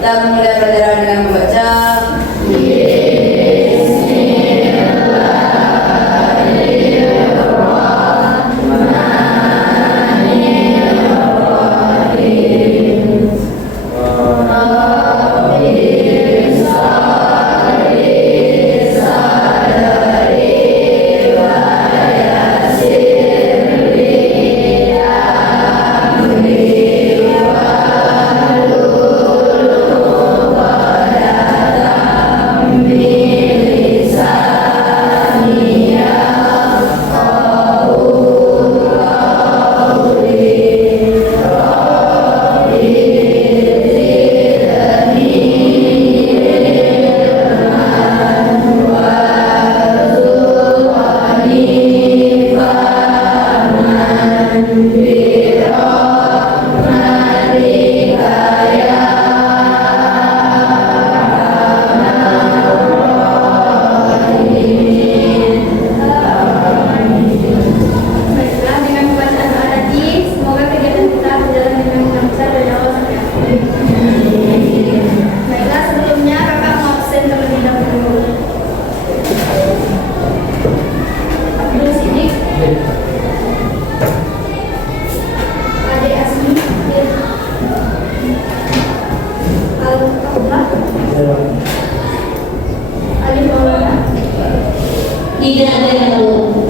Kita memulai pelajaran dengan membaca. Tidak ada yang tahu.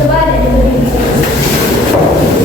Coba ada di beri.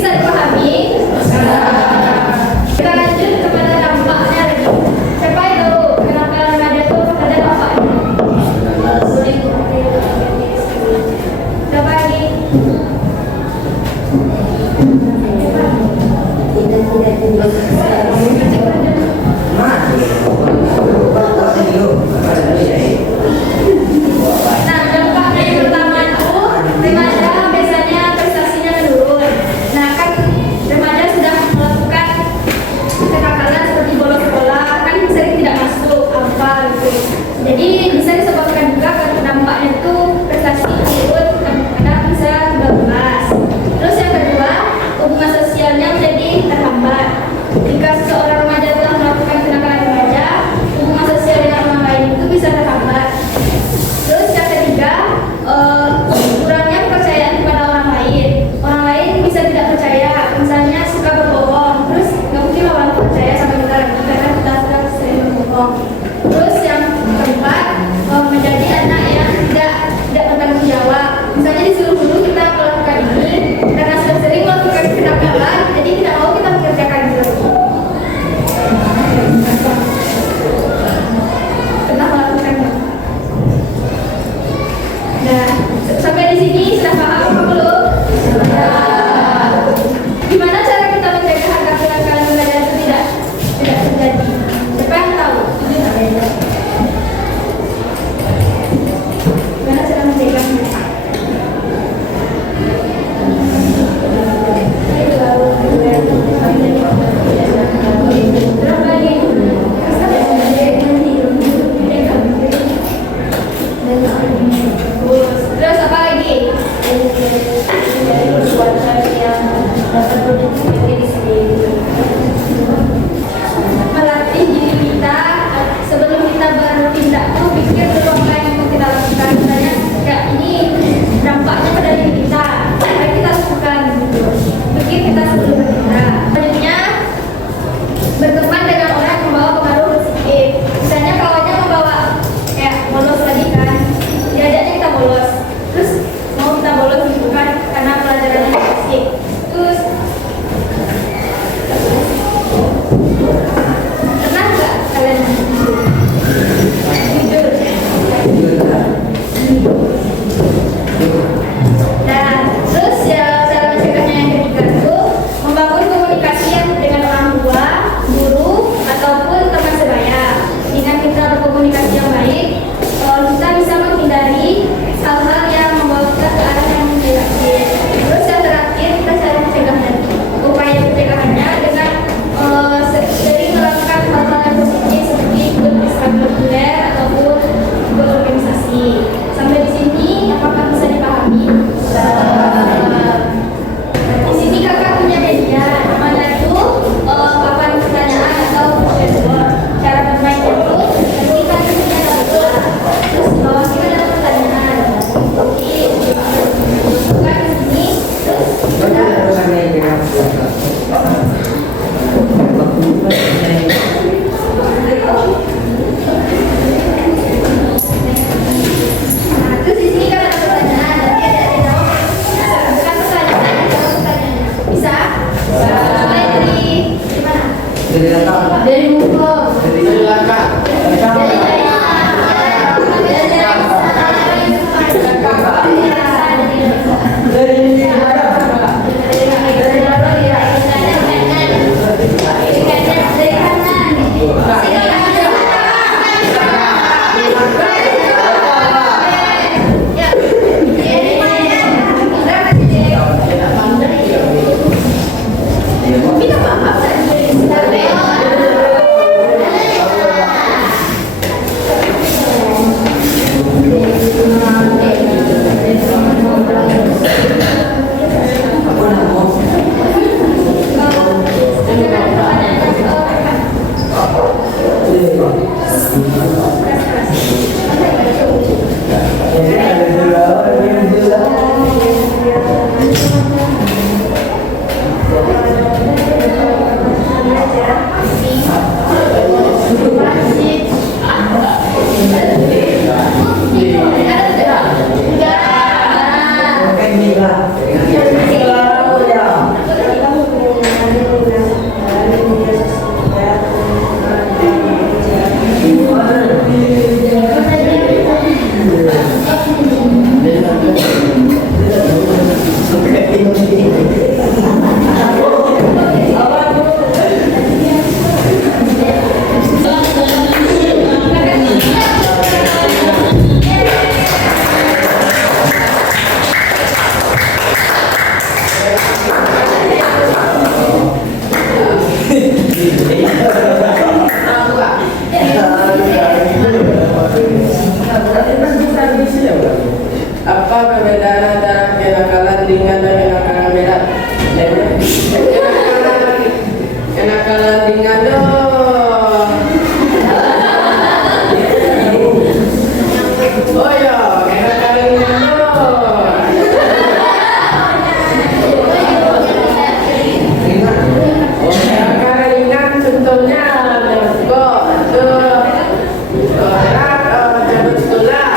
Bisa dipahami? Kita lanjut kepada dampaknya lagi. Siapa yang tahu kenapa remaja itu ada dampaknya? Siapa lagi? Nah, dampak yang pertama itu remaja biasanya prestasinya menurun. Nah, kan remaja sudah melakukan kenakalan seperti bolos sekolah, kan sering tidak masuk apa gitu. Jadi bisa disebabkan juga dampaknya itu prestasi menurun, kadang bisa bablas. Terus yang kedua, hubungan sosialnya menjadi terhambat. Jika seseorang remaja telah melakukan kenakalan remaja, hubungan sosial dengan orang lain itu bisa terhambat. Terus yang ketiga, kurangnya kepercayaan kepada orang lain. Orang lain bisa tidak percaya, misalnya suka berbohong. Terus nggak mungkin orang percaya sama kita lagi karena kita sudah sering berbohong. Terus yang keempat, menjadi anak yang tidak bertanggung jawab. Misalnya disuruh guru kita melakukan ini, karena sudah sering melakukan kenakalan, jadi tidak mau kita mengerjakan itu lagi. Pernah melakukan. Nah, sampai di sini sudah paham apa belum? Gimana cara kita mencegah agar kenakalan remaja itu tidak terjadi? Siapa yang tahu? Gimana cara mencegahnya? Berapa lagi? Terus apa lagi? Melatih diri kita sebelum kita bertindak tuh pikir dulu apa yang mau kita lakukan. Misalnya kayak ini dampaknya pada diri kita, apa yang kita lakukan gitu. Pikir kita sebelum bertindak. Selanjutnya berteman dengan orang yang membawa pengaruh positif. Misalnya kawannya membawa kayak bolos tadi kan, diajaknya kita bolos, terus mau kita bolos gitu kan karena pelajarannya asik. Terus Apa perbedaan antara kenakalan ringan dan kenakalan berat? Kenakalan ringan dong. Oh ya, kenakalan ringan dong. Kenakalan ringan contohnya merokok, berat, cabut sekolah.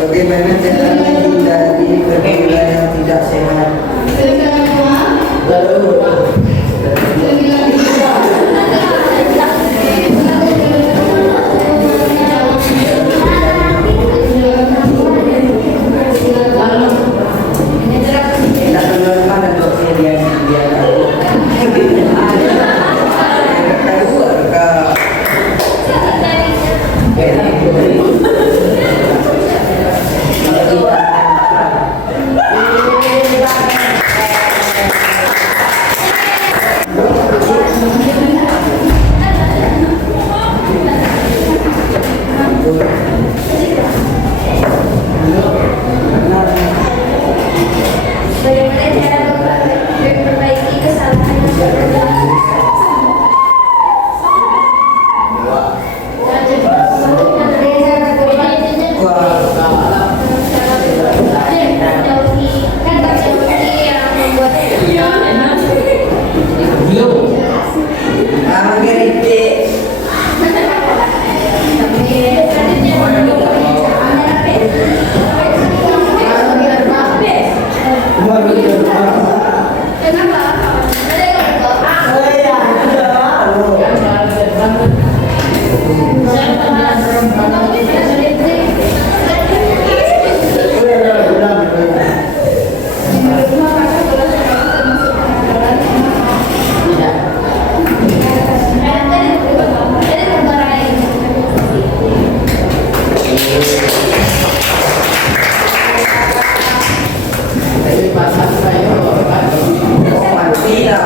Bagaimana cara menghindari pergaulan yang tidak sehat? Bagaimana cara memperbaiki kesalahan yang terjadi? Tidak.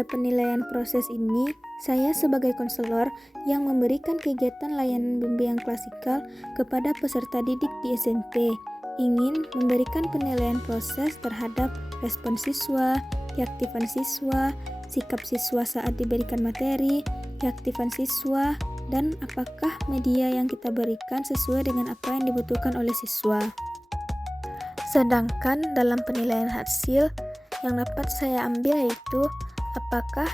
Pada penilaian proses ini, saya sebagai konselor yang memberikan kegiatan layanan bimbingan klasikal kepada peserta didik di SMP, ingin memberikan penilaian proses terhadap respon siswa, keaktifan siswa, sikap siswa saat diberikan materi, keaktifan siswa, dan apakah media yang kita berikan sesuai dengan apa yang dibutuhkan oleh siswa. Sedangkan dalam penilaian hasil yang dapat saya ambil yaitu apakah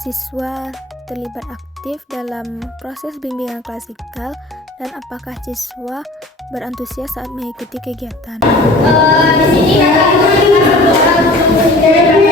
siswa terlibat aktif dalam proses bimbingan klasikal dan apakah siswa berantusias saat mengikuti kegiatan. Di sini kakak itu kita berdoa untuk